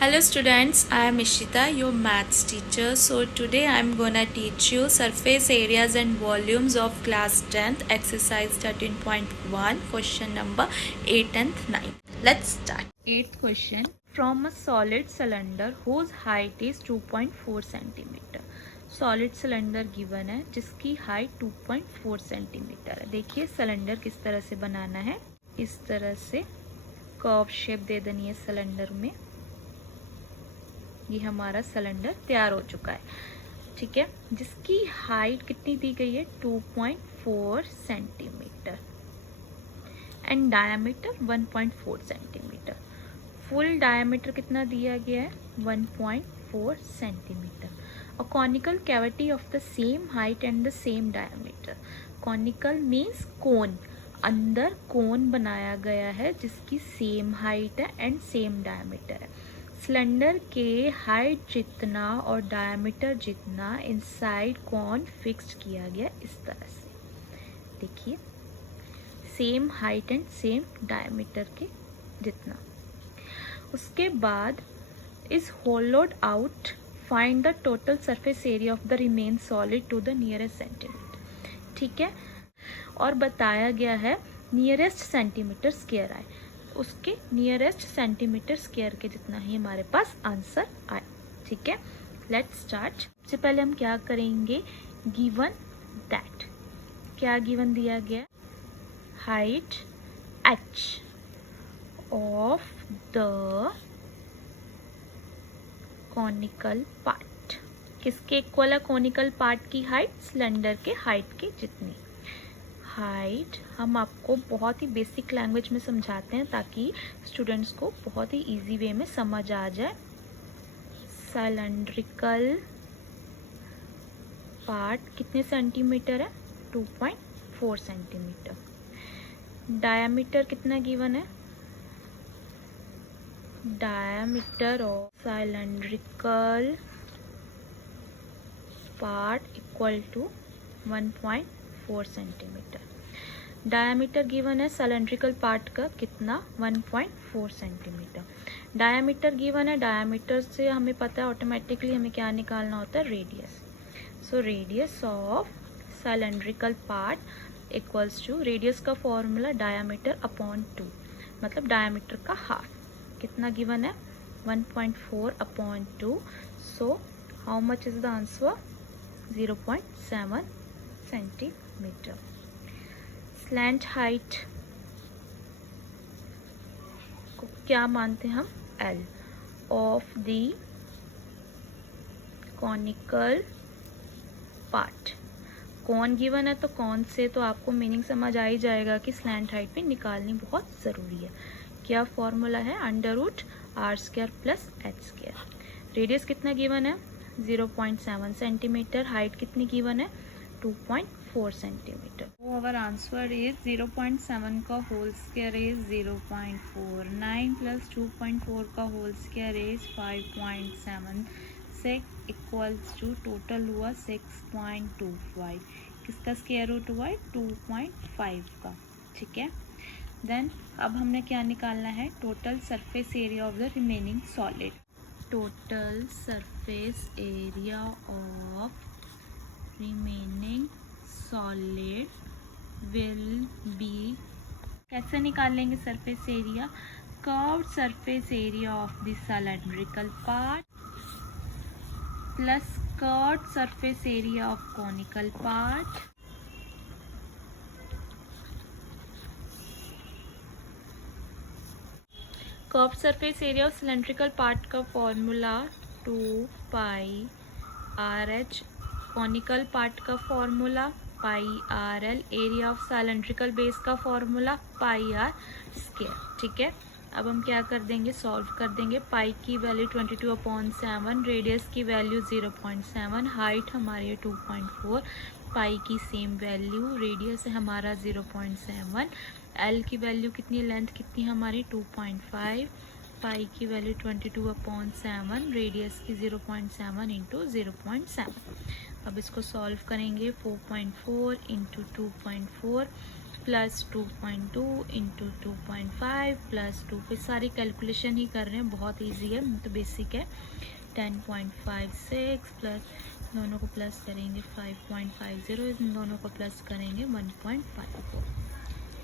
Hello students, I am Ishita, your maths teacher. So today I am gonna teach you surface areas and volumes of class 10th exercise 13.1 question number 8 and 9. Let's start. 8th question. From a solid cylinder whose height is 2.4 centimeter. Solid cylinder given है जिसकी height 2.4 centimetre है। देखिए cylinder किस तरह से बनाना है, इस तरह से कर्व शेप दे देनी है सिलेंडर में। ये हमारा सिलेंडर तैयार हो चुका है, ठीक है, जिसकी हाइट कितनी दी गई है 2.4 centimetre and diameter 1.4 centimetre. Full diameter कितना दिया गया है 1.4 centimetre. A conical cavity of the same height and the same diameter. Conical means cone. अंदर कोन बनाया गया है जिसकी सेम हाइट है एंड सेम डायमीटर है। सिलेंडर के हाइट जितना और डायमीटर जितना इनसाइड कोन फिक्स्ड किया गया इस तरह से। देखिए same height and same diameter के जितना। उसके बाद is hollowed out find the total surface area of the remain solid to the nearest centimetre, ठीक है। और बताया गया है नियरेस्ट सेंटीमीटर स्क्वायर आए, उसके नियरेस्ट सेंटीमीटर स्क्वायर के जितना ही हमारे पास आंसर आए, ठीक है। Let's start. सबसे पहले हम क्या करेंगे, गिवन दैट, क्या गिवन दिया गया, height h of the conical part. किसके इक्वल है कॉनिकल पार्ट की हाइट, सिलेंडर के हाइट के जितनी। हाइट हम आपको बहुत ही बेसिक लैंग्वेज में समझाते हैं ताकि स्टूडेंट्स को बहुत ही इजी वे में समझ आ जाए। सिलेंड्रिकल पार्ट कितने सेंटीमीटर है 2.4 सेंटीमीटर। डायमीटर कितना गिवन है, diameter of cylindrical part equal to 1.4 centimetre. Diameter given है सिलेंड्रिकल पार्ट का कितना 1.4 सेंटीमीटर। डायमीटर गिवन है, डायमीटर से हमें पता है ऑटोमेटिकली हमें क्या निकालना होता है, radius. So radius of cylindrical part equals to, radius का फॉर्मूला डायमीटर अपॉन 2, मतलब डायमीटर का हाफ। कितना गिवन है 1.4 upon 2, so how much is the answer 0.7 centimetre. Slant height को क्या मानते हैं हम, L of the conical part. कौन गिवन है तो कौन से, तो आपको मीनिंग समझ आ ही जाएगा कि स्लैंट हाइट भी निकालनी बहुत ज़रूरी है। क्या फॉर्मूला है, √r² प्लस h²। रेडियस कितना गिवन है 0.7 सेंटीमीटर, हाइट कितनी गिवन है 2.4 सेंटीमीटर। आवर आंसर इज 0.7 का होल स्क्वायर इज 0.49 प्लस 2.4 का whole square is 5.76 equals to total हुआ 6.25। किसका स्क्वायर रूट हुआ है 2.5 का, ठीक है। देन अब हमने क्या निकालना है, total surface area of the remaining solid. Total surface area of remaining solid will be, कैसे निकालेंगे surface area, curved surface area of the cylindrical part plus curved surface area of conical part curve surface area of cylindrical part का formula 2πRh, conical part का formula πRL, area of cylindrical base का formula πr², ठीक है। अब हम क्या कर देंगे, सॉल्व कर देंगे। पाई की वैल्यू 22/7, रेडियस की वैल्यू 0.7, हाइट हमारी है 2.4, पाई की सेम वैल्यू, रेडियस है हमारा 0.7, एल की वैल्यू कितनी, लेंथ कितनी हमारी 2.5, पाई की वैल्यू 22/7, रेडियस की 0.7 इंटू 0.7। अब इसको सॉल्व करेंगे, 4.4 इंटू 2.4, प्लस 2.2 इंटू 2.5 प्लस 2, फिर सारी कैलकुलेशन ही कर रहे हैं, बहुत इजी है, तो बेसिक है। 10.56 प्लस दोनों को प्लस करेंगे 5.50, इन दोनों को प्लस करेंगे 1.54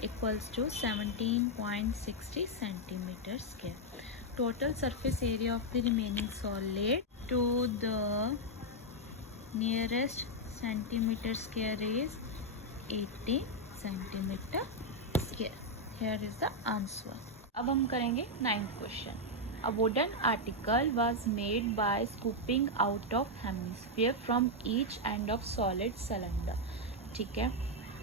equals to 17.60 centimetre square. Total surface area of the remaining solid to the nearest centimetre square is 80 centimetre square. Here is the answer. अब हम करेंगे 9th question. A wooden article was made by scooping out of hemisphere from each end of solid cylinder। ठीक है,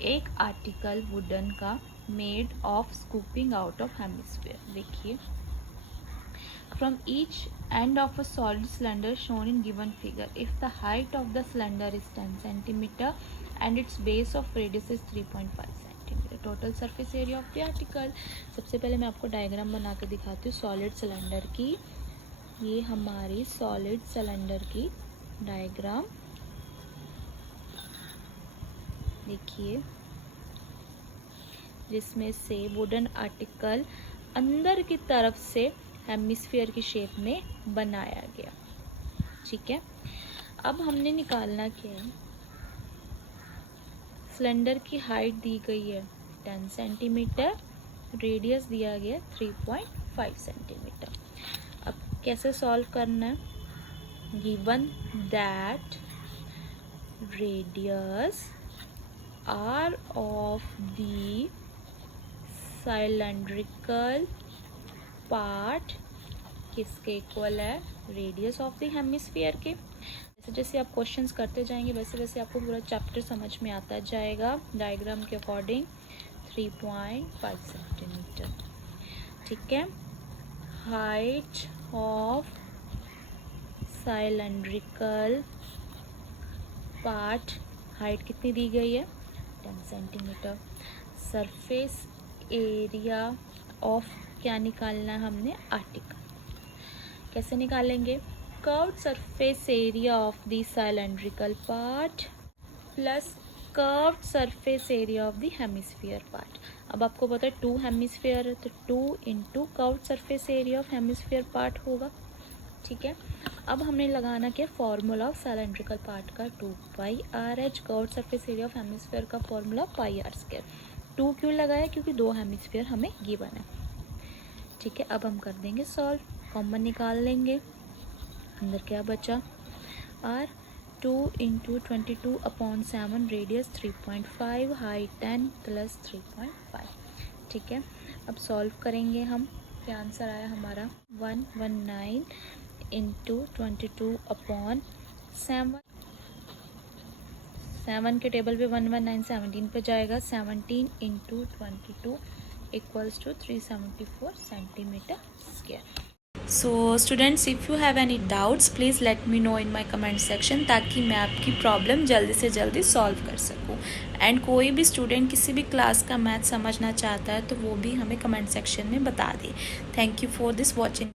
एक article wooden का made of scooping out of hemisphere. देखिए, from each end of a solid cylinder shown in given figure, if the height of the cylinder is 10 centimetre and its base of radius is 3.5 centimetre. Total surface area of the article. सबसे पहले मैं आपको diagram बना के दिखाती हूँ solid cylinder की। ये हमारी सॉलिड सिलेंडर की डायग्राम देखिए, जिसमें से वुडन आर्टिकल अंदर की तरफ से हेमिस्फीयर की शेप में बनाया गया। ठीक है, अब हमने निकालना क्या है, सिलेंडर की हाइट दी गई है 10 सेंटीमीटर, रेडियस दिया गया 3.5 सेंटीमीटर। अब कैसे सॉल्व करना है, given that radius R of the cylindrical part किसके इक्वल है, रेडियस ऑफ द हेमिस्फीयर के। जैसे जैसे आप क्वेश्चंस करते जाएंगे वैसे वैसे आपको पूरा चैप्टर समझ में आता जाएगा। डायग्राम के अकॉर्डिंग 3.5 सेंटीमीटर। ठीक है, हाइट ऑफ साइलेंड्रिकल पार्ट, हाइट कितनी दी गई है 10 सेंटीमीटर। सरफेस एरिया ऑफ क्या निकालना है हमने, आर्टिकल। कैसे निकालेंगे, curved surface area of the cylindrical part plus curved surface area of the hemisphere part. अब आपको पता है 2 हेमिस्फीयर है तो 2 into curved surface area of hemisphere part होगा। ठीक है, अब हमने लगाना क्या, फॉर्मूला ऑफ सिलेंड्रिकल पार्ट का 2πr/h, curved surface area of hemisphere का फॉर्मूला πr²। 2 क्यों लगाया, क्योंकि 2 हेमिस्फीयर हमें गिवन है। ठीक है, अब हम कर देंगे सॉल्व, कॉमन निकाल लेंगे, अंदर क्या बचा, r 2 into 22/7, radius 3.5, height 10 plus 3.5। ठीक है, अब सॉल्व करेंगे हम, क्या आंसर आया हमारा 119 इंटू 22/7। 7 के टेबल पे 119 17 पे जाएगा, 17 into 22 equals to 374 centimetre square. So students, if you have any doubts please let me know in my comment section, ताकि मैं आपकी प्रॉब्लम जल्दी से जल्दी सॉल्व कर सकूं। एंड कोई भी स्टूडेंट किसी भी क्लास का मैथ समझना चाहता है तो वो भी हमें कमेंट सेक्शन में बता दे। Thank you for this watching.